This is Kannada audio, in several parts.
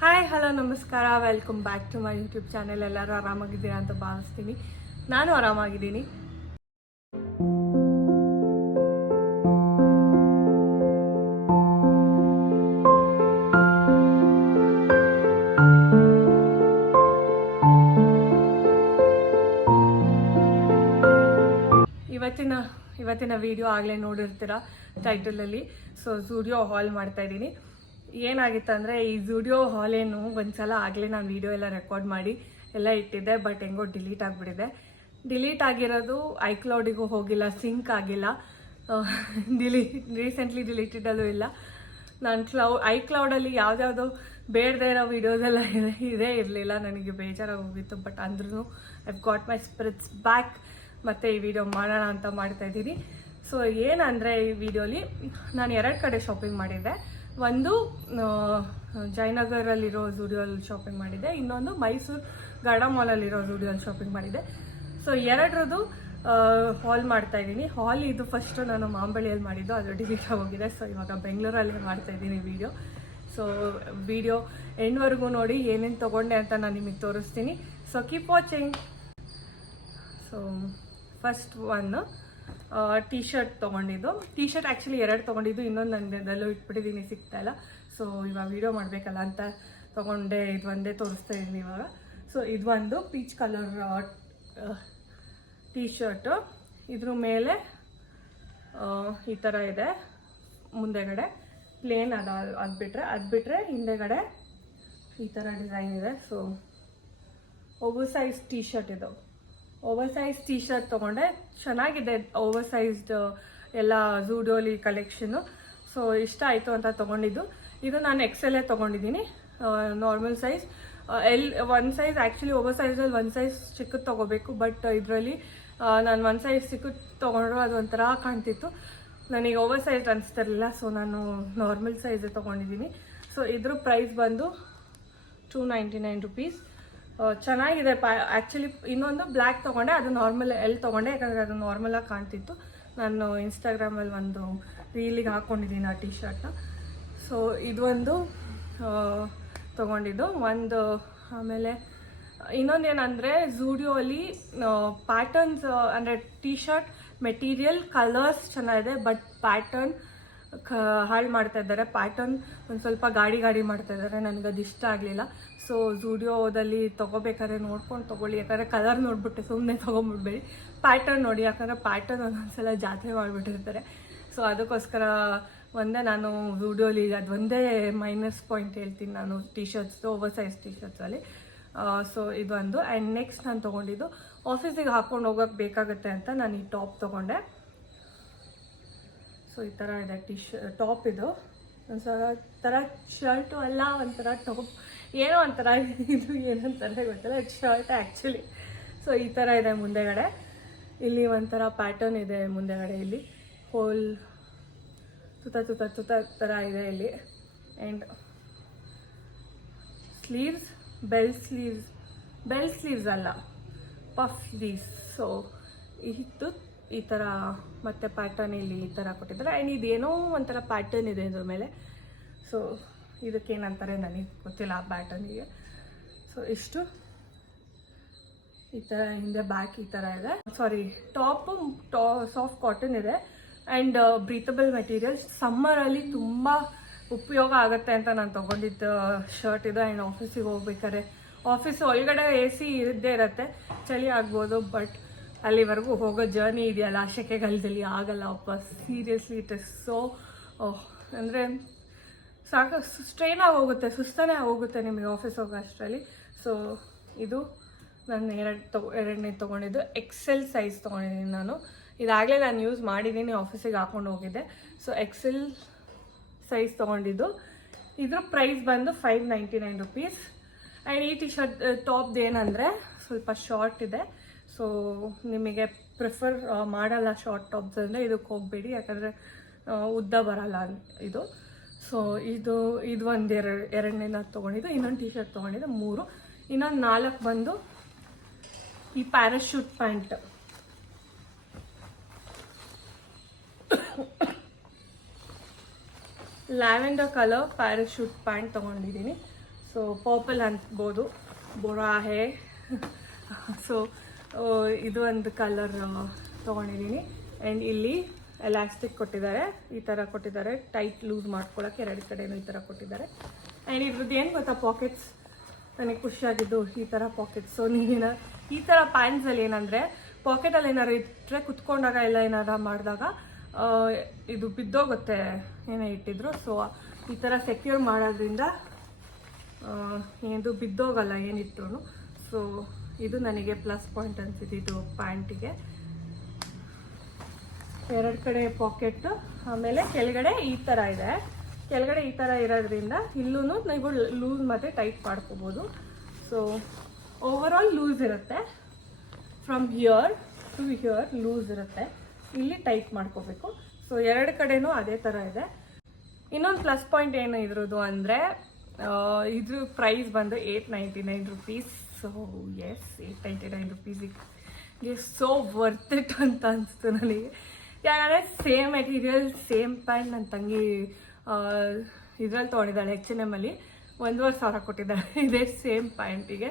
ಹಾಯ್ ಹಲೋ ನಮಸ್ಕಾರ, welcome back to my YouTube channel. ಎಲ್ಲರೂ ಆರಾಮಾಗಿದ್ದೀರಾ ಅಂತ ಭಾವಿಸ್ತೀನಿ. ನಾನು ಆರಾಮಾಗಿದ್ದೀನಿ. ಇವತ್ತಿನ ವಿಡಿಯೋ ಆಗಲೇ ನೋಡಿರ್ತೀರ ಟೈಟಲಲ್ಲಿ. ಸೊ ಝೂಡಿಯೋ ಹಾಲ್ ಮಾಡ್ತಾ ಇದ್ದೀನಿ. ಏನಾಗಿತ್ತು ಅಂದರೆ, ಈ ಝೂಡಿಯೋ ಹಾಲ್ ಏನು ಒಂದ್ಸಲ ಆಗಲೇ ನಾನು ವಿಡಿಯೋ ಎಲ್ಲ ರೆಕಾರ್ಡ್ ಮಾಡಿ ಎಲ್ಲ ಇಟ್ಟಿದ್ದೆ, ಬಟ್ ಹೆಂಗೋ ಡಿಲೀಟ್ ಆಗಿಬಿಟ್ಟಿದೆ. ಡಿಲೀಟ್ ಆಗಿರೋದು ಐಕ್ಲೌಡಿಗೂ ಹೋಗಿಲ್ಲ, ಸಿಂಕ್ ಆಗಿಲ್ಲ, ರೀಸೆಂಟ್ಲಿ ಡಿಲೀಟೆಡಲ್ಲೂ ಇಲ್ಲ. ನಾನು ಐಕ್ಲೌಡಲ್ಲಿ ಯಾವುದ್ಯಾವುದೋ ಬೇಡದೇ ಇರೋ ವೀಡಿಯೋಸೆಲ್ಲ ಇದೇ ಇರಲಿಲ್ಲ. ನನಗೆ ಬೇಜಾರಾಗಿ ಹೋಗಿತ್ತು. ಬಟ್ ಅಂದ್ರೂ I've got my spirits back. ಮತ್ತು ಈ ವಿಡಿಯೋ ಮಾಡೋಣ ಅಂತ ಮಾಡ್ತಾಯಿದ್ದೀನಿ. ಸೊ ಏನಂದರೆ, ಈ ವಿಡಿಯೋಲಿ ನಾನು 2 ಕಡೆ ಶಾಪಿಂಗ್ ಮಾಡಿದ್ದೆ. ಒಂದು ಜಯನಗರಲ್ಲಿರೋ ಝೂಡಿಯೋಲ್ಲಿ ಶಾಪಿಂಗ್ ಮಾಡಿದ್ದೆ, ಇನ್ನೊಂದು ಮೈಸೂರು ಗಾರ್ಡನ್ ಮಾಲಲ್ಲಿರೋ ಝೂಡಿಯೋಲ್ಲಿ ಶಾಪಿಂಗ್ ಮಾಡಿದ್ದೆ. ಸೊ ಎರಡರದ್ದು ಹಾಲ್ ಮಾಡ್ತಾಯಿದ್ದೀನಿ. ಹಾಲ್ ಇದು ಫಸ್ಟು ನಾನು ಮಾಂಬಳ್ಳಿಯಲ್ಲಿ ಮಾಡಿದ್ದು, ಅದು ಡಿಲೀಟ್ ಆಗೋಗಿದೆ. ಸೊ ಇವಾಗ ಬೆಂಗಳೂರಲ್ಲಿ ಮಾಡ್ತಾಯಿದ್ದೀನಿ ವಿಡಿಯೋ. ಸೊ ವಿಡಿಯೋ ಎಂಡ್ವರೆಗೂ ನೋಡಿ, ಏನೇನು ತೊಗೊಂಡೆ ಅಂತ ನಾನು ನಿಮಗೆ ತೋರಿಸ್ತೀನಿ. So keep watching. So first ಒಂದು ಟೀ ಶರ್ಟ್ ತೊಗೊಂಡಿದ್ದು. ಟೀ ಶರ್ಟ್ ಆ್ಯಕ್ಚುಲಿ 2 ತೊಗೊಂಡಿದ್ದು, ಇನ್ನೊಂದು ನನ್ನದಲ್ಲೂ ಇಟ್ಬಿಟ್ಟಿದ್ದೀನಿ, ಸಿಗ್ತಾ ಇಲ್ಲ. ಸೊ ಇವಾಗ ವೀಡಿಯೋ ಮಾಡಬೇಕಲ್ಲ ಅಂತ ತೊಗೊಂಡೆ. ಇದು ಒಂದೇ ತೋರಿಸ್ತಾ ಇದ್ದೀನಿ ಇವಾಗ. ಸೊ ಇದು ಒಂದು ಪೀಚ್ ಕಲರ್ ಟೀ ಶರ್ಟು. ಇದ್ರ ಮೇಲೆ ಈ ಥರ ಇದೆ, ಮುಂದೆಗಡೆ ಪ್ಲೇನ್ ಅದು ಬಿಟ್ಟರೆ ಹಿಂದೆಗಡೆ ಈ ಥರ ಡಿಸೈನ್ ಇದೆ. So over size T shirt ಇದು. ಓವರ್ ಸೈಜ್ ಟೀ ಶರ್ಟ್ ತೊಗೊಂಡೆ, ಚೆನ್ನಾಗಿದೆ ಓವರ್ ಸೈಜ್ಡ್ ಎಲ್ಲ ಝೂಡಿಯೋಲಿ ಕಲೆಕ್ಷನು. ಸೊ ಇಷ್ಟ ಆಯಿತು ಅಂತ ತೊಗೊಂಡಿದ್ದು. ಇದು ನಾನು ಎಕ್ಸೆಲ್ಲೇ ತೊಗೊಂಡಿದ್ದೀನಿ, ನಾರ್ಮಲ್ ಸೈಜ್. ಒಂದು ಸೈಜ್ ಆ್ಯಕ್ಚುಲಿ ಓವರ್ ಸೈಜಲ್ಲಿ ಒಂದು ಸೈಜ್ ಚಿಕ್ಕದು ತೊಗೋಬೇಕು, ಬಟ್ ಇದರಲ್ಲಿ ನಾನು ಒಂದು ಸೈಜ್ ಚಿಕ್ಕದು ತೊಗೊಂಡ್ರು ಅದು ಒಂಥರ ಕಾಣ್ತಿತ್ತು. ನನಗೆ ಓವರ್ ಸೈಜ್ ಅನಿಸ್ತಿರ್ಲಿಲ್ಲ. ಸೊ ನಾನು ನಾರ್ಮಲ್ ಸೈಜೇ ತೊಗೊಂಡಿದ್ದೀನಿ. ಸೊ ಇದ್ರ ಪ್ರೈಸ್ ಬಂದು 299 ರುಪೀಸ್. ಚೆನ್ನಾಗಿದೆ. ಆ್ಯಕ್ಚುಲಿ ಇನ್ನೊಂದು ಬ್ಲ್ಯಾಕ್ ತೊಗೊಂಡೆ, ಅದು ನಾರ್ಮಲ್ ತೊಗೊಂಡೆ, ಯಾಕಂದರೆ ಅದು ನಾರ್ಮಲಾಗಿ ಕಾಣ್ತಿತ್ತು. ನಾನು ಇನ್ಸ್ಟಾಗ್ರಾಮಲ್ಲಿ ಒಂದು ರೀಲಿಗೆ ಹಾಕ್ಕೊಂಡಿದ್ದೀನಿ ಆ ಟೀ ಶರ್ಟ್ನ. ಸೊ ಇದೊಂದು ತೊಗೊಂಡಿದ್ದು ಒಂದು. ಆಮೇಲೆ ಇನ್ನೊಂದೇನೆಂದರೆ, ಝೂಡಿಯೋಲಿ ಪ್ಯಾಟರ್ನ್ಸ್ ಅಂದರೆ ಟೀ ಶರ್ಟ್ ಮೆಟೀರಿಯಲ್ ಕಲರ್ಸ್ ಚೆನ್ನಾಗಿದೆ, ಬಟ್ ಪ್ಯಾಟರ್ನ್ ಹಾಳು ಮಾಡ್ತಾ ಇದ್ದಾರೆ. ಪ್ಯಾಟರ್ನ್ ಒಂದು ಸ್ವಲ್ಪ ಗಾಡಿ ಮಾಡ್ತಾ ಇದ್ದಾರೆ. ನನಗದು ಇಷ್ಟ ಆಗಲಿಲ್ಲ. ಸೊ ಝೂಡಿಯೋದಲ್ಲಿ ತೊಗೋಬೇಕಾದ್ರೆ ನೋಡ್ಕೊಂಡು ತೊಗೊಳ್ಳಿ, ಯಾಕಂದರೆ ಕಲರ್ ನೋಡ್ಬಿಟ್ಟು ಸುಮ್ಮನೆ ತೊಗೊಂಡ್ಬಿಡ್ಬೇಡಿ. ಪ್ಯಾಟರ್ನ್ ನೋಡಿ, ಯಾಕಂದರೆ ಪ್ಯಾಟರ್ನ್ ಒಂದೊಂದ್ಸಲ ಜಾತ್ರೆ ಮಾಡಿಬಿಟ್ಟಿರ್ತಾರೆ. ಸೊ ಅದಕ್ಕೋಸ್ಕರ ಒಂದೇ ನಾನು ಝೂಡಿಯೋಲಿ ಅದೊಂದೇ ಮೈನಸ್ ಪಾಯಿಂಟ್ ಹೇಳ್ತೀನಿ ನಾನು T shirts, over size T ಶರ್ಟ್ಸಲ್ಲಿ. ಸೊ ಇದೊಂದು. ಆ್ಯಂಡ್ ನೆಕ್ಸ್ಟ್ ನಾನು ತೊಗೊಂಡಿದ್ದು, ಆಫೀಸಿಗೆ ಹಾಕ್ಕೊಂಡು ಹೋಗೋಕ್ಕೆ ಬೇಕಾಗುತ್ತೆ ಅಂತ ನಾನು ಈ ಟಾಪ್ ತೊಗೊಂಡೆ. ಸೊ ಈ ಥರ ಇದೆ ಟಾಪ್. ಇದು ಒಂಥರ ಶರ್ಟು ಅಲ್ಲ, ಒಂಥರ ಟಾಪ್, ಏನೋ ಒಂಥರ ಇದು ಏನಂತಾರೆ ಗೊತ್ತಿಲ್ಲ, ಶರ್ಟ್ ಆ್ಯಕ್ಚುಲಿ. ಸೊ ಈ ಥರ ಇದೆ ಮುಂದೆಗಡೆ. ಇಲ್ಲಿ ಒಂಥರ ಪ್ಯಾಟರ್ನ್ ಇದೆ ಮುಂದೆಗಡೆ, ಇಲ್ಲಿ ಹೋಲ್ ತುತ್ತ ಥರ ಇದೆ ಇಲ್ಲಿ. ಆ್ಯಂಡ್ ಸ್ಲೀವ್ಸ್, ಬೆಲ್ ಸ್ಲೀವ್ಸ್ ಅಲ್ಲ, ಪಫ್ ಸ್ಲೀವ್ಸ್. ಸೊ ಇತ್ತು ಈ ಥರ. ಮತ್ತು ಪ್ಯಾಟರ್ನ್ ಇಲ್ಲಿ ಈ ಥರ ಕೊಟ್ಟಿದ್ದಾರೆ. ಆ್ಯಂಡ್ ಇದೇನೋ ಒಂಥರ ಪ್ಯಾಟರ್ನ್ ಇದೆ ಇದ್ರ ಮೇಲೆ. ಸೊ ಇದಕ್ಕೇನಂತಾರೆ ನನಗೆ ಗೊತ್ತಿಲ್ಲ ಆ ಪ್ಯಾಟರ್ನಿಗೆ. ಸೊ ಇಷ್ಟು ಈ ಥರ ಹಿಂದೆ ಬ್ಯಾಕ್ ಈ ಥರ ಇದೆ. ಸಾರಿ, ಟಾಪು ಸಾಫ್ಟ್ ಕಾಟನ್ ಇದೆ ಆ್ಯಂಡ್ ಬ್ರೀತಬಲ್ ಮೆಟೀರಿಯಲ್ಸ್. ಸಮ್ಮರಲ್ಲಿ ತುಂಬ ಉಪಯೋಗ ಆಗುತ್ತೆ ಅಂತ ನಾನು ತೊಗೊಂಡಿದ್ದು ಶರ್ಟ್ ಇದು. ಆ್ಯಂಡ್ ಆಫೀಸಿಗೆ ಹೋಗ್ಬೇಕಾದ್ರೆ, ಆಫೀಸ್ ಒಳಗಡೆ AC ಇದ್ದೇ ಇರುತ್ತೆ, ಚಳಿ ಆಗ್ಬೋದು, ಬಟ್ ಅಲ್ಲಿವರೆಗೂ ಹೋಗೋ ಜರ್ನಿ ಇದೆಯಲ್ಲ, ಸೆಕೆಗಾಲದಲ್ಲಿ ಆಗಲ್ಲ ವಾಪಸ್. ಸೀರಿಯಸ್ಲಿ ಇಟ್ ಇಸ್ ಸೋ ಅಂದರೆ ಸ್ಟ್ರೈನ್ ಆಗೋಗುತ್ತೆ, ಸುಸ್ತಾನೆ ಆಗೋಗುತ್ತೆ ನಿಮಗೆ ಆಫೀಸ್ ಹೋಗೋ ಅಷ್ಟರಲ್ಲಿ. ಸೊ ಇದು ನಾನು ಎರಡನೇ ತೊಗೊಂಡಿದ್ದು. XL ಸೈಜ್ ತೊಗೊಂಡಿದ್ದೀನಿ ನಾನು. ಇದಾಗಲೇ ನಾನು ಯೂಸ್ ಮಾಡಿದ್ದೀನಿ, ಆಫೀಸಿಗೆ ಹಾಕ್ಕೊಂಡು ಹೋಗಿದ್ದೆ. ಸೊ XL ಸೈಜ್ ತೊಗೊಂಡಿದ್ದು. ಇದ್ರ ಪ್ರೈಸ್ ಬಂದು 599 ರುಪೀಸ್. ಆ್ಯಂಡ್ ಈ ಟೀ ಶರ್ಟ್ ಟಾಪ್ದು ಏನಂದರೆ ಸ್ವಲ್ಪ ಶಾರ್ಟ್ ಇದೆ. ಸೊ ನಿಮಗೆ ಪ್ರಿಫರ್ ಮಾಡಲ್ಲ ಶಾರ್ಟ್ ಟಾಪ್ಸ್ ಅಂದರೆ ಇದಕ್ಕೆ ಹೋಗಬೇಡಿ, ಯಾಕಂದರೆ ಉದ್ದ ಬರಲ್ಲ ಇದು. ಸೊ ಇದು ಒಂದು ಎರಡನೇನ ತೊಗೊಂಡಿದ್ದು. ಇನ್ನೊಂದು ಟೀ ಶರ್ಟ್ ತೊಗೊಂಡಿದ್ದು 3. ಇನ್ನೊಂದು 4 ಬಂದು ಈ parachute pant. Lavender colour parachute pant ತೊಗೊಂಡಿದ್ದೀನಿ. ಸೊ ಸೊ ಪರ್ಪಲ್ ಅನ್ಬೋದು, ಬೋರಾ ಹೇ. ಸೊ ಇದು ಒಂದು ಕಲರ್ ತೊಗೊಂಡಿದ್ದೀನಿ. ಆ್ಯಂಡ್ ಇಲ್ಲಿ ಎಲಾಸ್ಟಿಕ್ ಕೊಟ್ಟಿದ್ದಾರೆ, ಈ ಥರ ಕೊಟ್ಟಿದ್ದಾರೆ, ಟೈಟ್ ಲೂಸ್ ಮಾಡ್ಕೊಳ್ಳೋಕೆ 2 ಕಡೆನೂ ಈ ಥರ ಕೊಟ್ಟಿದ್ದಾರೆ. ಆ್ಯಂಡ್ ಇದ್ರದ್ದು ಏನು ಗೊತ್ತಾ, ಪಾಕೆಟ್ಸ್ ನನಗೆ ಖುಷಿಯಾಗಿದ್ದು ಈ ಥರ ಪಾಕೆಟ್ಸ್. ಸೊ ನೀವೇನ ಈ ಥರ ಪ್ಯಾಂಟ್ಸಲ್ಲಿ ಏನಂದರೆ ಪಾಕೆಟಲ್ಲಿ ಏನಾರು ಇಟ್ಟರೆ ಕುತ್ಕೊಂಡಾಗ ಎಲ್ಲ ಏನಾರು ಮಾಡಿದಾಗ ಇದು ಬಿದ್ದೋಗುತ್ತೆ ಏನೇ ಇಟ್ಟಿದ್ರು. ಸೊ ಈ ಥರ ಸೆಕ್ಯೂರ್ ಮಾಡೋದ್ರಿಂದ ಏನು ಬಿದ್ದೋಗಲ್ಲ ಏನಿಟ್ರು. ಸೊ ಇದು ನನಗೆ ಪ್ಲಸ್ ಪಾಯಿಂಟ್ ಅನ್ಸಿದ್ದು ಇದು ಪ್ಯಾಂಟಿಗೆ. 2 ಕಡೆ ಪಾಕೆಟ್, ಆಮೇಲೆ ಕೆಳಗಡೆ ಈ ಥರ ಇದೆ. ಕೆಳಗಡೆ ಈ ಥರ ಇರೋದ್ರಿಂದ ಇಲ್ಲೂ ನೀವು ಲೂಸ್ ಮತ್ತು ಟೈಟ್ ಮಾಡ್ಕೋಬೋದು. ಸೊ ಓವರಾಲ್ ಲೂಸ್ ಇರುತ್ತೆ, from here to here loose ಇರುತ್ತೆ, ಇಲ್ಲಿ ಟೈಟ್ ಮಾಡ್ಕೋಬೇಕು. ಸೊ 2 ಕಡೆನೂ ಅದೇ ಥರ ಇದೆ. ಇನ್ನೊಂದು ಪ್ಲಸ್ ಪಾಯಿಂಟ್ ಏನು ಇದ್ರದ್ದು ಅಂದರೆ ಇದ್ರ ಪ್ರೈಸ್ ಬಂದು 899 rupees. So yes, 899 rupees so worth it ಅಂತ ಅನಿಸ್ತು ನನಗೆ. ಯಾಕಂದರೆ ಸೇಮ್ ಮೆಟೀರಿಯಲ್, ಸೇಮ್ ಪ್ಯಾಂಟ್ ನನ್ನ ತಂಗಿ ಇದ್ರಲ್ಲಿ ತೊಗೊಂಡಿದ್ದಾಳೆ H&M ಅಲ್ಲಿ, 1,500 ಕೊಟ್ಟಿದ್ದಾಳೆ ಇದೇ ಸೇಮ್ ಪ್ಯಾಂಟಿಗೆ.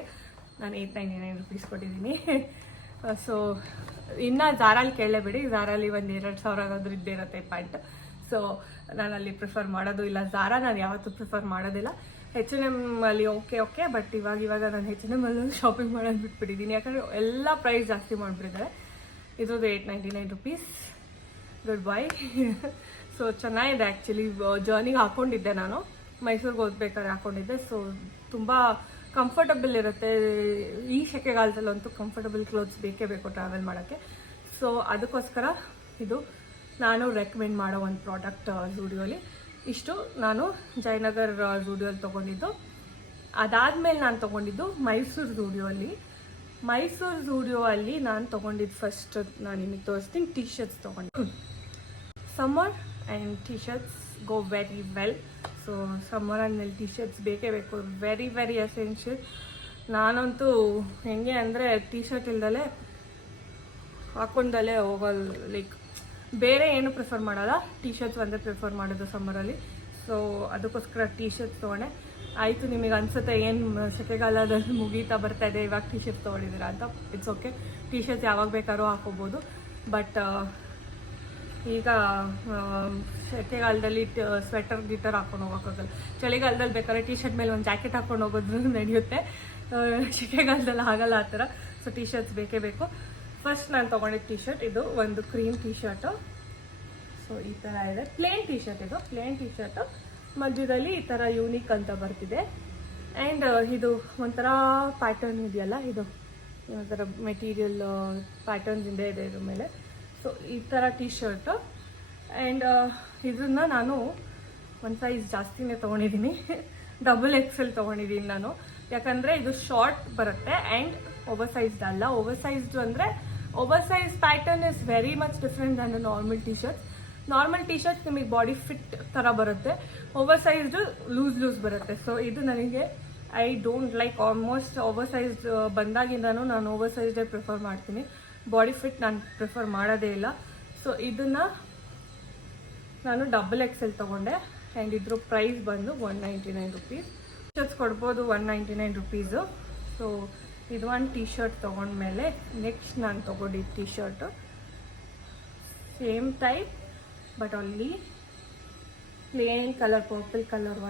ನಾನು 899 rupees ಕೊಟ್ಟಿದ್ದೀನಿ. ಸೊ ಇನ್ನು ಝಾರಲ್ಲಿ ಕೇಳಲೇಬೇಡಿ, ಝಾರಲ್ಲಿ ಒಂದು 2,000 ಇದ್ದೇ ಇರುತ್ತೆ ಪ್ಯಾಂಟ್. ಸೊ ನಾನು ಅಲ್ಲಿ ಪ್ರಿಫರ್ ಮಾಡೋದು ಇಲ್ಲ, ಝಾರಾ ನಾನು ಯಾವತ್ತೂ ಪ್ರಿಫರ್ ಮಾಡೋದಿಲ್ಲ. H&M ಅಲ್ಲಿ ಓಕೆ, ಬಟ್ ಇವಾಗ ನಾನು H&M ಅಲ್ಲಿ ಶಾಪಿಂಗ್ ಮಾಡೋದು ಬಿಟ್ಬಿಟ್ಟಿದ್ದೀನಿ, ಯಾಕಂದರೆ ಎಲ್ಲ ಪ್ರೈಸ್ ಜಾಸ್ತಿ ಮಾಡಿಬಿಟ್ಟಿದ್ದಾರೆ. ಇದ್ರದ್ದು 899 rupees. Good bye. ಸೊ ಚೆನ್ನಾಗಿದೆ ಆ್ಯಕ್ಚುಲಿ. ಜರ್ನಿಗೆ ಹಾಕ್ಕೊಂಡಿದ್ದೆ, ನಾನು ಮೈಸೂರಿಗೆ ಹೋಗ್ಬೇಕಾದ್ರೆ ಹಾಕ್ಕೊಂಡಿದ್ದೆ. ಸೊ ತುಂಬ ಕಂಫರ್ಟಬಲ್ ಇರುತ್ತೆ. ಈ ಸೆಕೆಗಾಲದಲ್ಲಂತೂ ಕಂಫರ್ಟಬಲ್ ಕ್ಲೋತ್ಸ್ ಬೇಕೇ ಬೇಕು ಟ್ರಾವೆಲ್ ಮಾಡೋಕ್ಕೆ. ಸೊ ಅದಕ್ಕೋಸ್ಕರ ಇದು ನಾನು ರೆಕಮೆಂಡ್ ಮಾಡೋ ಒಂದು ಪ್ರಾಡಕ್ಟ್ ಝೂಡಿಯೋಲಿ. ಇಷ್ಟು ನಾನು ಜಯನಗರ್ ಝೂಡಿಯೋಲಿ ತೊಗೊಂಡಿದ್ದು. ಅದಾದಮೇಲೆ ನಾನು ತೊಗೊಂಡಿದ್ದು ಮೈಸೂರು ಝೂಡಿಯೋಲಿ. ಮೈಸೂರು ಝೂಡಿಯೋ ಅಲ್ಲಿ ನಾನು ತೊಗೊಂಡಿದ್ದು ಫಸ್ಟ್ ನಾನು ನಿಮಗೆ ತೋರಿಸ್ತೀನಿ. ಟೀ ಶರ್ಟ್ಸ್ ತೊಗೊಂಡು, summer and T shirts go very well. So summer ಆದಮೇಲೆ ಟೀ ಶರ್ಟ್ಸ್ ಬೇಕೇ ಬೇಕು, ವೆರಿ ವೆರಿ ಎಸೆನ್ಷಿಯಲ್. ನಾನಂತೂ ಹೆಂಗೆ ಅಂದರೆ ಟೀ ಶರ್ಟ್ ಇಲ್ದಲೇ ಹಾಕ್ಕೊಂಡಲ್ಲೇ ಹೋಗೋಲ್ಲ, ಲೈಕ್ ಬೇರೆ ಏನು ಪ್ರಿಫರ್ ಮಾಡಲ್ಲ, ಟೀ ಶರ್ಟ್ಸ್ ಒಂದೇ ಪ್ರಿಫರ್ ಮಾಡೋದು ಸಮ್ಮರಲ್ಲಿ. ಸೊ ಅದಕ್ಕೋಸ್ಕರ ಟೀ ಶರ್ಟ್ಸ್ ತೊಗೊಂಡೆ. ಆಯಿತು, ನಿಮಗೆ ಅನಿಸುತ್ತೆ ಏನು ಸೆಕೆಗಾಲದಲ್ಲಿ ಮುಗೀತಾ ಬರ್ತಾ ಇದೆ, ಇವಾಗ ಟೀ ಶರ್ಟ್ ತೊಗೊಂಡಿದ್ದೀರಾ ಅಂತ. ಇಟ್ಸ್ ಓಕೆ, ಟೀ ಶರ್ಟ್ಸ್ ಯಾವಾಗ ಬೇಕಾದ್ರೂ ಹಾಕೋಬೋದು. ಬಟ್ ಈಗ ಸೆಕೆಗಾಲದಲ್ಲಿ ಸ್ವೆಟರ್ ಗಿಟರ್ ಹಾಕೊಂಡು ಹೋಗೋಕ್ಕಾಗಲ್ಲ. ಚಳಿಗಾಲದಲ್ಲಿ ಬೇಕಾದ್ರೆ ಟೀ ಶರ್ಟ್ ಮೇಲೆ ಒಂದು ಜಾಕೆಟ್ ಹಾಕೊಂಡು ಹೋಗೋದ್ರೂ ನಡೆಯುತ್ತೆ. ಸೆಕೆಗಾಲದಲ್ಲಿ ಆಗಲ್ಲ ಆ ಥರ. ಸೊ ಟೀ ಶರ್ಟ್ಸ್ ಬೇಕೇ ಬೇಕು. ಫಸ್ಟ್ ನಾನು ತೊಗೊಂಡಿದ್ದ ಟೀ ಶರ್ಟ್ ಇದು ಒಂದು ಕ್ರೀಮ್ ಟೀ ಶರ್ಟು. ಸೊ ಈ ಥರ ಇದೆ, ಪ್ಲೇನ್ ಟೀ ಶರ್ಟ್. ಇದು ಪ್ಲೇನ್ ಟೀ ಶರ್ಟು, ಮಧ್ಯದಲ್ಲಿ ಈ ಥರ ಯೂನಿಕ್ ಅಂತ ಬರ್ತಿದೆ. ಆ್ಯಂಡ್ ಇದು ಒಂಥರ ಪ್ಯಾಟರ್ನ್ ಇದೆಯಲ್ಲ, ಇದು ಒಂಥರ ಮೆಟೀರಿಯಲ್ ಪ್ಯಾಟರ್ನ್ಸ್ ಇದೆ ಇದ್ರ ಮೇಲೆ. ಸೊ ಈ ಥರ ಟೀ ಶರ್ಟು. ಆ್ಯಂಡ್ ಇದನ್ನು ನಾನು ಒಂದು ಸೈಜ್ ಜಾಸ್ತಿನೇ ತೊಗೊಂಡಿದ್ದೀನಿ, XXL ತೊಗೊಂಡಿದ್ದೀನಿ ನಾನು. ಯಾಕಂದರೆ ಇದು ಶಾರ್ಟ್ ಬರುತ್ತೆ ಆ್ಯಂಡ್ ಓವರ್ ಸೈಜ್ಡ್ ಅಲ್ಲ. ಓವರ್ ಸೈಜ್ಡ್ ಅಂದರೆ over size pattern is very much different than normal T shirts. Normal T shirts ನಿಮಗೆ ಬಾಡಿ ಫಿಟ್ ಥರ ಬರುತ್ತೆ, ಓವರ್ ಸೈಜ್ಡು ಲೂಸ್ ಬರುತ್ತೆ. ಸೊ ಇದು ನನಗೆ I don't like. Almost over size ಬಂದಾಗಿಂದನೂ ನಾನು ಓವರ್ ಸೈಜ್ಡೇ ಪ್ರಿಫರ್ ಮಾಡ್ತೀನಿ, ಬಾಡಿ ಫಿಟ್ ನಾನು ಪ್ರಿಫರ್ ಮಾಡೋದೇ ಇಲ್ಲ. ಸೊ ಇದನ್ನು ನಾನು XXL ತೊಗೊಂಡೆ. ಆ್ಯಂಡ್ ಇದ್ರ ಪ್ರೈಸ್ ಬಂದು 199 rupees. ಶರ್ಟ್ಸ್ ಕೊಡ್ಬೋದು 199 rupees. ಸೊ ಇದು ಒಂದು ಟೀ ಶರ್ಟ್ ತೊಗೊಂಡ್ಮೇಲೆ ನೆಕ್ಸ್ಟ್ ನಾನು ತೊಗೊಂಡಿದ್ದು T shirt same type but ಅಲ್ಲಿ ಪ್ಲೇನ್ ಕಲರ್, ಪರ್ಪಲ್ ಕಲರ್.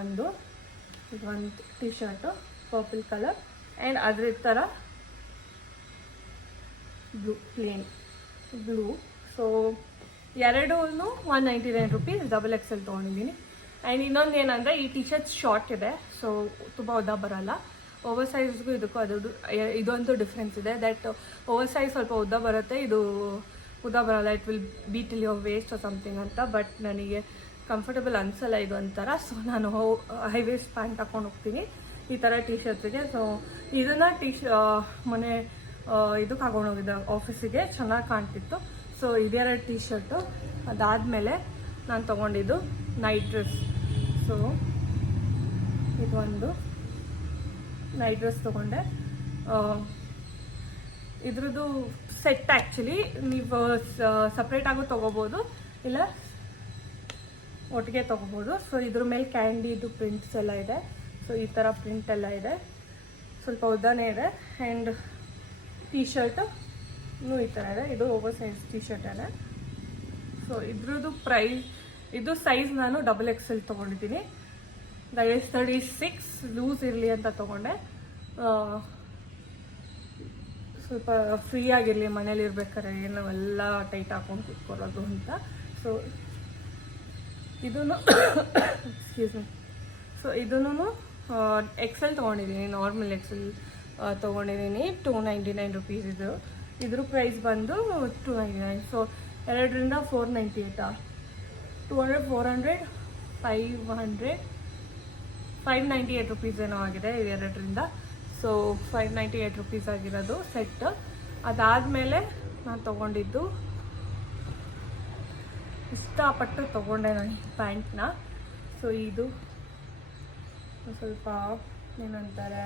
ಇದೊಂದು T shirt purple colour and ಅದ್ರ ಥರ ಬ್ಲೂ, ಪ್ಲೇನ್ ಬ್ಲೂ. ಸೊ ಎರಡೂ 199 rupees. XXL ತೊಗೊಂಡಿದ್ದೀನಿ. ಆ್ಯಂಡ್ ಇನ್ನೊಂದು ಏನಂದರೆ ಈ ಟಿ ಶರ್ಟ್ ಶಾರ್ಟ್ ಇದೆ, ಸೊ ತುಂಬ ಉದ್ದ ಬರೋಲ್ಲ. ಓವರ್ ಸೈಜ್ಗೂ ಇದಕ್ಕೂ ಇದೊಂದು ಡಿಫ್ರೆನ್ಸ್ ಇದೆ, ದಟ್ ಓವರ್ ಸೈಜ್ ಸ್ವಲ್ಪ ಉದ್ದ ಬರುತ್ತೆ, ಇದು ಉದ್ದ ಬರೋಲ್ಲ. ಇಟ್ ವಿಲ್ ಬೀಟ್ ಇಲ್ ಯೋರ್ ವೇಸ್ಟ್ ಆರ್ ಅಂತ. ಬಟ್ ನನಗೆ ಕಂಫರ್ಟಬಲ್ ಅನಿಸಲ್ಲ ಇದು ಒಂಥರ. ಸೊ ನಾನು ಹೈ ವೇಸ್ಟ್ ಪ್ಯಾಂಟ್ ಹಾಕೊಂಡು ಹೋಗ್ತೀನಿ ಈ ಥರ ಟೀ ಶರ್ಟ್ಸಿಗೆ. ಸೊ ಇದನ್ನು ಮೊನ್ನೆ ಇದಕ್ಕೆ ಹಾಕೊಂಡು ಹೋಗಿದ್ದೆ ಆಫೀಸಿಗೆ, ಚೆನ್ನಾಗಿ ಕಾಣ್ತಿತ್ತು. ಸೊ ಇದೆರಡು ಟೀ ಶರ್ಟು. ಅದಾದಮೇಲೆ ನಾನು ತೊಗೊಂಡಿದ್ದು ನೈಟ್ ಡ್ರೆಸ್. ಸೊ ಇದೊಂದು ನೈಟ್ ಡ್ರೆಸ್ ತೊಗೊಂಡೆ. ಇದ್ರದ್ದು ಸೆಟ್ ಆ್ಯಕ್ಚುಲಿ ನೀವು ಸಪ್ರೇಟಾಗೂ ತೊಗೋಬೋದು, ಇಲ್ಲ ಒಟ್ಟಿಗೆ ತೊಗೋಬೋದು. ಸೊ ಇದ್ರ ಮೇಲೆ ಕ್ಯಾಂಡಿದು ಪ್ರಿಂಟ್ಸ್ ಎಲ್ಲ ಇದೆ. ಸೊ ಈ ಥರ ಪ್ರಿಂಟ್ ಎಲ್ಲ ಇದೆ, ಸ್ವಲ್ಪ ಉದ್ದನೇ ಇದೆ. ಆ್ಯಂಡ್ ಟೀ ಶರ್ಟು ಈ ಥರ ಇದೆ, ಇದು ಓವರ್ ಸೈಜ್ ಟೀ ಶರ್ಟ್ ಇದೆ. ಸೊ ಇದ್ರದ್ದು ಪ್ರೈಸ್, ಇದು ಸೈಜ್ ನಾನು XXL ತೊಗೊಂಡಿದ್ದೀನಿ. 36 ಲೂಸ್ ಇರಲಿ ಅಂತ ತೊಗೊಂಡೆ, ಸ್ವಲ್ಪ ಫ್ರೀ ಆಗಿರಲಿ ಮನೇಲಿ ಇರ್ಬೇಕಾದ್ರೆ ಏನೋ ಎಲ್ಲ ಟೈಟ್ ಹಾಕೊಂಡು ಕೂತ್ಕೊಳ್ಳೋದು ಅಂತ. ಸೊ ಇದನ್ನು ಎಕ್ಸ್ಕ್ಯೂಸ್ ಮಿ, ಸೊ ಇದನ್ನು XL ತೊಗೊಂಡಿದ್ದೀನಿ, ನಾರ್ಮಲ್ XL ತೊಗೊಂಡಿದ್ದೀನಿ. 299 ರುಪೀಸ್ ಇದು. ಇದ್ರ ಪ್ರೈಸ್ ಬಂದು 299. ಸೊ 2ರಿಂದ 498, 200, 400, 500, 598 ರುಪೀಸ್ ಏನೋ ಆಗಿದೆ ಇದು 2ರಿಂದ. ಸೊ 598 ರುಪೀಸ್ ಆಗಿರೋದು ಸೆಟ್. ಅದಾದಮೇಲೆ ನಾನು ತೊಗೊಂಡಿದ್ದು, ಇಷ್ಟಪಟ್ಟು ತೊಗೊಂಡೆ ನಾನು ಈ ಪ್ಯಾಂಟ್ನ. ಸೊ ಇದು ಸ್ವಲ್ಪ ಏನಂತಾರೆ,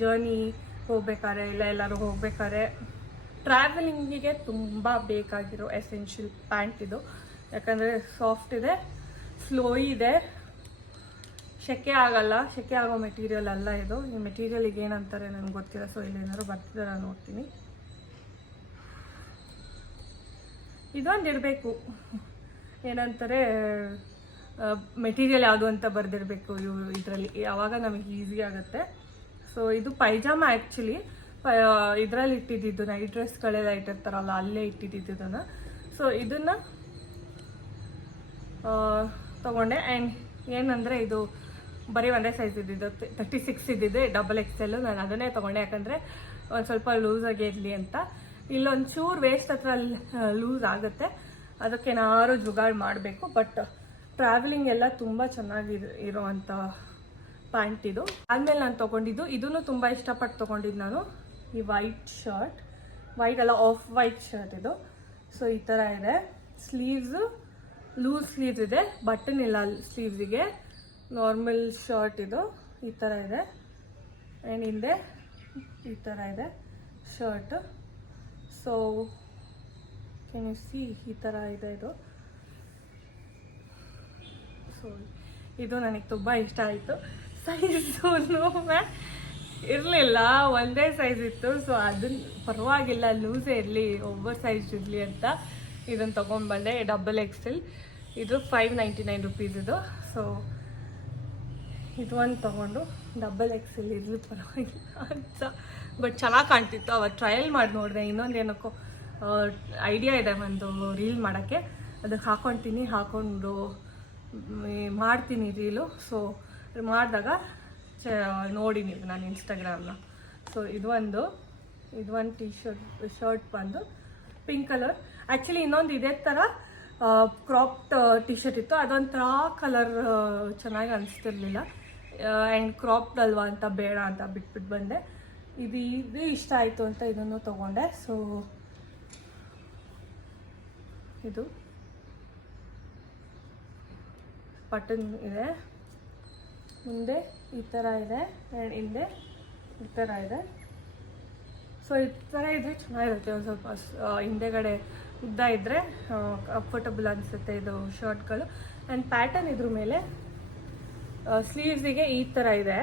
ಜರ್ನಿ ಹೋಗ್ಬೇಕಾದ್ರೆ ಇಲ್ಲ ಎಲ್ಲರೂ ಹೋಗ್ಬೇಕಾದ್ರೆ ಟ್ರಾವೆಲಿಂಗಿಗೆ ತುಂಬ ಬೇಕಾಗಿರೋ ಎಸೆನ್ಷಿಯಲ್ ಪ್ಯಾಂಟ್ ಇದು. ಯಾಕಂದರೆ ಸಾಫ್ಟ್ ಇದೆ, ಫ್ಲೋಯಿ ಇದೆ, ಸೆಕೆ ಆಗಲ್ಲ, ಸೆಕೆ ಆಗೋ ಮೆಟೀರಿಯಲ್ ಅಲ್ಲ ಇದು. ಈ ಮೆಟೀರಿಯಲಿಗೆ ಏನಂತಾರೆ ನನಗೆ ಗೊತ್ತಿಲ್ಲ, ಸೊ ಇಲ್ಲಿ ಏನಾದ್ರು ಬರ್ತಿದ್ದಾರೆ ನೋಡ್ತೀನಿ. ಇದೊಂದು ಇರಬೇಕು, ಏನಂತಾರೆ ಮೆಟೀರಿಯಲ್ ಯಾವುದು ಅಂತ ಬರೆದಿರಬೇಕು ಇದರಲ್ಲಿ, ಆವಾಗ ನಮಗೆ ಈಸಿ ಆಗುತ್ತೆ. ಸೊ ಇದು ಪೈಜಾಮ ಆ್ಯಕ್ಚುಲಿ ಇದರಲ್ಲಿ ಇಟ್ಟಿದ್ದು, ನೈಟ್ ಡ್ರೆಸ್ಗಳೆಲ್ಲ ಇಟ್ಟಿರ್ತಾರಲ್ಲ ಅಲ್ಲೇ ಇಟ್ಟಿದ್ದನ್ನು. ಸೊ ಇದನ್ನು ತೊಗೊಂಡೆ. ಆ್ಯಂಡ್ ಏನಂದರೆ ಇದು ಬರೀ ಒಂದೇ ಸೈಜ್ ಇದ್ದಿದ್ದು, 36 ಇದ್ದಿದ್ದು, XXL. ನಾನು ಅದನ್ನೇ ತೊಗೊಂಡೆ, ಯಾಕಂದರೆ ಒಂದು ಸ್ವಲ್ಪ ಲೂಸಾಗಿ ಇರಲಿ ಅಂತ. ಇಲ್ಲೊಂಚೂರು ವೇಸ್ಟ್ ಹತ್ರ ಲೂಸ್ ಆಗುತ್ತೆ, ಅದಕ್ಕೇನಾದ್ರು ಜುಗಾಡ್ ಮಾಡಬೇಕು. ಬಟ್ ಟ್ರಾವೆಲಿಂಗ್ ಎಲ್ಲ ತುಂಬ ಚೆನ್ನಾಗಿ ಇರೋವಂಥ ಪ್ಯಾಂಟ್ ಇದು. ಆದಮೇಲೆ ನಾನು ತೊಗೊಂಡಿದ್ದು, ಇದನ್ನು ತುಂಬ ಇಷ್ಟಪಟ್ಟು ತೊಗೊಂಡಿದ್ದು ನಾನು, ಈ ವೈಟ್ ಶರ್ಟ್, ವೈಟ್ ಅಲ್ಲ ಆಫ್ ವೈಟ್ ಶರ್ಟ್ ಇದು. ಸೊ ಈ ಥರ ಇದೆ, ಸ್ಲೀವ್ಸು ಲೂಸ್ ಸ್ಲೀವ್ಸ್ ಇದೆ, ಬಟನ್ ಇಲ್ಲ ಸ್ಲೀವ್ಸಿಗೆ, ನಾರ್ಮಲ್ ಶರ್ಟ್ ಇದು. ಈ ಥರ ಇದೆ. ಆ್ಯಂಡ್ ಹಿಂದೆ ಈ ಥರ ಇದೆ shirt. So can U C, ಈ ಥರ ಇದೆ ಇದು. ಸೊ ಇದು ನನಗೆ ತುಂಬ ಇಷ್ಟ ಆಯಿತು. ಸೈಜು ಇರಲಿಲ್ಲ, ಒಂದೇ ಸೈಜ್ ಇತ್ತು. ಸೊ ಅದನ್ನು ಪರವಾಗಿಲ್ಲ, ಲೂಸೇ ಇರಲಿ, ಓವರ್ ಸೈಜ್ ಇರಲಿ ಅಂತ ಇದನ್ನು ತೊಗೊಂಡ್ಬಂದೆ. XXL. ಇದು 599 ರುಪೀಸ್ ಇದು. ಸೊ ಇದು ಒಂದು ತೊಗೊಂಡು XXL ಇರಲಿ ಪರವಾಗಿಲ್ಲ ಅಂತ. ಬಟ್ ಚೆನ್ನಾಗಿ ಕಾಣ್ತಿತ್ತು, ಅವತ್ತು ಟ್ರಯಲ್ ಮಾಡಿ ನೋಡಿದೆ. ಇನ್ನೊಂದು ಏನಕ್ಕೋ ಐಡಿಯಾ ಇದೆ ಒಂದು ರೀಲ್ ಮಾಡೋಕ್ಕೆ, ಅದಕ್ಕೆ ಹಾಕ್ಕೊಂಡು ಮಾಡ್ತೀನಿ ರೀಲು. ಸೊ ಮಾಡಿದಾಗ ನೋಡಿ ನೀವು ನಾನು ಇನ್ಸ್ಟಾಗ್ರಾಮ್ನ. ಸೊ ಇದೊಂದು ಶರ್ಟ್ ಬಂದು ಪಿಂಕ್ ಕಲರ್. ಆ್ಯಕ್ಚುಲಿ ಇನ್ನೊಂದು ಇದೇ ಥರ ಕ್ರಾಪ್ಡ್ ಟಿ ಶರ್ಟ್ ಇತ್ತು, ಅದೊಂಥರ ಕಲರ್ ಚೆನ್ನಾಗಿ ಅನಿಸ್ತಿರ್ಲಿಲ್ಲ. ಆ್ಯಂಡ್ ಕ್ರಾಪ್ಡ್ ಅಲ್ವಾ ಅಂತ ಬೇಡ ಅಂತ ಬಿಟ್ಬಿಟ್ಟು ಬಂದೆ. ಇದು ಇಷ್ಟ ಆಯಿತು ಅಂತ ಇದನ್ನು ತೊಗೊಂಡೆ. ಸೊ ಇದು ಬಟನ್ ಇದೆ, ಮುಂದೆ ಈ ಥರ ಇದೆ, ಆ್ಯಂಡ್ ಹಿಂದೆ ಈ ಥರ ಇದೆ. ಸೊ ಈ ಥರ ಇದ್ರೆ ಚೆನ್ನಾಗಿರುತ್ತೆ, ಒಂದು ಸ್ವಲ್ಪ ಹಿಂದೆಗಡೆ ಉದ್ದ ಇದ್ದರೆ ಕಂಫರ್ಟಬಲ್ ಅನಿಸುತ್ತೆ ಇದು ಶರ್ಟ್ಗಳು. ಆ್ಯಂಡ್ ಪ್ಯಾಟರ್ನ್ ಇದ್ರ ಮೇಲೆ ಸ್ಲೀವ್ಸಿಗೆ ಈ ಥರ ಇದೆ,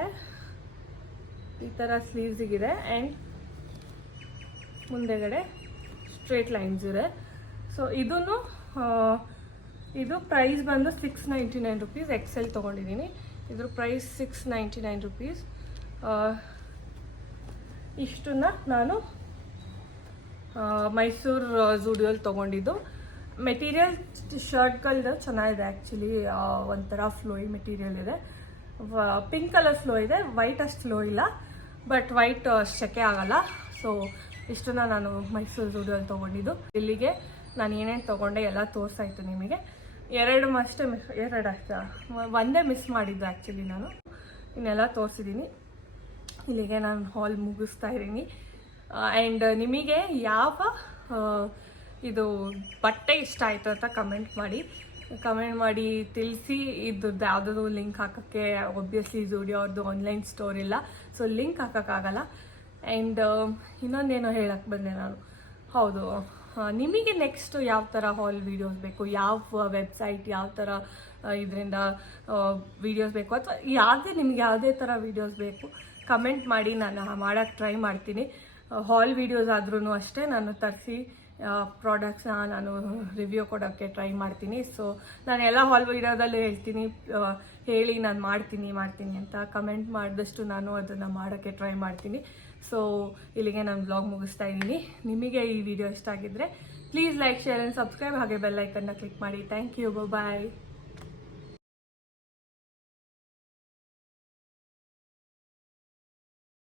ಈ ಥರ ಸ್ಲೀವ್ಸಿಗಿದೆ. ಆ್ಯಂಡ್ ಮುಂದೆಗಡೆ ಸ್ಟ್ರೇಟ್ ಲೈನ್ಸ್ ಇದೆ. ಸೊ ಇದು ಪ್ರೈಸ್ ಬಂದು 699 ರುಪೀಸ್. XL ತೊಗೊಂಡಿದ್ದೀನಿ, ಇದ್ರ ಪ್ರೈಸ್ 699 ರುಪೀಸ್. ಇಷ್ಟನ್ನು ನಾನು ಮೈಸೂರು ಝೂಡಿಯೋಲ್ಲಿ ತೊಗೊಂಡಿದ್ದು. ಮೆಟೀರಿಯಲ್ ಶರ್ಟ್ಗಳದ್ದು ಚೆನ್ನಾಗಿದೆ ಆ್ಯಕ್ಚುಲಿ, ಒಂಥರ ಫ್ಲೋಯಿ ಮೆಟೀರಿಯಲ್ ಇದೆ. ಪಿಂಕ್ ಕಲರ್ ಫ್ಲೋ ಇದೆ, ವೈಟ್ ಅಷ್ಟು ಫ್ಲೋ ಇಲ್ಲ, ಬಟ್ ವೈಟ್ ಸೆಕೆ ಆಗಲ್ಲ. ಸೊ ಇಷ್ಟನ್ನು ನಾನು ಮೈಸೂರು ಝೂಡಿಯೋಲ್ಲಿ ತೊಗೊಂಡಿದ್ದು. ಇಲ್ಲಿಗೆ ನಾನು ಏನೇನು ತೊಗೊಂಡೆ ಎಲ್ಲ ತೋರಿಸಾಯ್ತು ನಿಮಗೆ. ಒಂದೇ ಮಿಸ್ ಮಾಡಿದ್ದು ಆ್ಯಕ್ಚುಲಿ, ನಾನು ಇನ್ನೆಲ್ಲ ತೋರಿಸಿದ್ದೀನಿ. ಇಲ್ಲಿಗೆ ನಾನು ಹಾಲ್ ಮುಗಿಸ್ತಾ ಇದ್ದೀನಿ. ಆ್ಯಂಡ್ ನಿಮಗೆ ಯಾವ ಇದು ಬಟ್ಟೆ ಇಷ್ಟ ಆಯಿತು ಅಂತ ಕಮೆಂಟ್ ಮಾಡಿ ತಿಳಿಸಿ. ಇದ್ರದ್ದು ಯಾವುದಾದ್ರು ಲಿಂಕ್ ಹಾಕೋಕ್ಕೆ ಒಬ್ವಿಯಸ್ಲಿ ಝೂಡಿಯೋ ಅವ್ರದ್ದು ಆನ್ಲೈನ್ ಸ್ಟೋರ್ ಇಲ್ಲ, ಸೊ ಲಿಂಕ್ ಹಾಕೋಕ್ಕಾಗಲ್ಲ. ಆ್ಯಂಡ್ ಇನ್ನೊಂದೇನೋ ಹೇಳಕ್ಕೆ ಬಂದೆ ನಾನು, ಹೌದು ನಿಮಗೆ ನೆಕ್ಸ್ಟ್ ಯಾವ ಥರ ಹಾಲ್ ವೀಡಿಯೋಸ್ ಬೇಕು, ಯಾವ ವೆಬ್ಸೈಟ್, ಯಾವ ಥರ ಇದರಿಂದ ವೀಡಿಯೋಸ್ ಬೇಕು, ಅಥವಾ ನಿಮ್ಗೆ ಯಾವುದೇ ಥರ ವೀಡಿಯೋಸ್ ಬೇಕು ಕಮೆಂಟ್ ಮಾಡಿ, ನಾನು ಮಾಡೋಕ್ಕೆ ಟ್ರೈ ಮಾಡ್ತೀನಿ. ಹಾಲ್ ವೀಡಿಯೋಸ್ ಆದ್ರೂ ಅಷ್ಟೇ ನಾನು ತರಿಸಿ ಪ್ರಾಡಕ್ಟ್ಸ್ನ ನಾನು ರಿವ್ಯೂ ಕೊಡೋಕ್ಕೆ ಟ್ರೈ ಮಾಡ್ತೀನಿ. ಸೊ ನಾನು ಎಲ್ಲ ಹಾಲ್ ವೀಡಿಯೋದಲ್ಲೂ ಹೇಳ್ತೀನಿ, ಹೇಳಿ ನಾನು ಮಾಡ್ತೀನಿ ಅಂತ ಕಮೆಂಟ್ ಮಾಡಿದಷ್ಟು ನಾನು ಅದನ್ನು ಮಾಡೋಕ್ಕೆ ಟ್ರೈ ಮಾಡ್ತೀನಿ. ಸೊ ಇಲ್ಲಿಗೆ ನಾನು ಬ್ಲಾಗ್ ಮುಗಿಸ್ತಾ ಇದ್ದೀನಿ. ನಿಮಗೆ ಈ ವಿಡಿಯೋ ಇಷ್ಟ ಆಗಿದ್ದರೆ please like, share and subscribe, ಹಾಗೆ ಬೆಲ್ ಐಕನ್ನ ಕ್ಲಿಕ್ ಮಾಡಿ. Thank you, bye.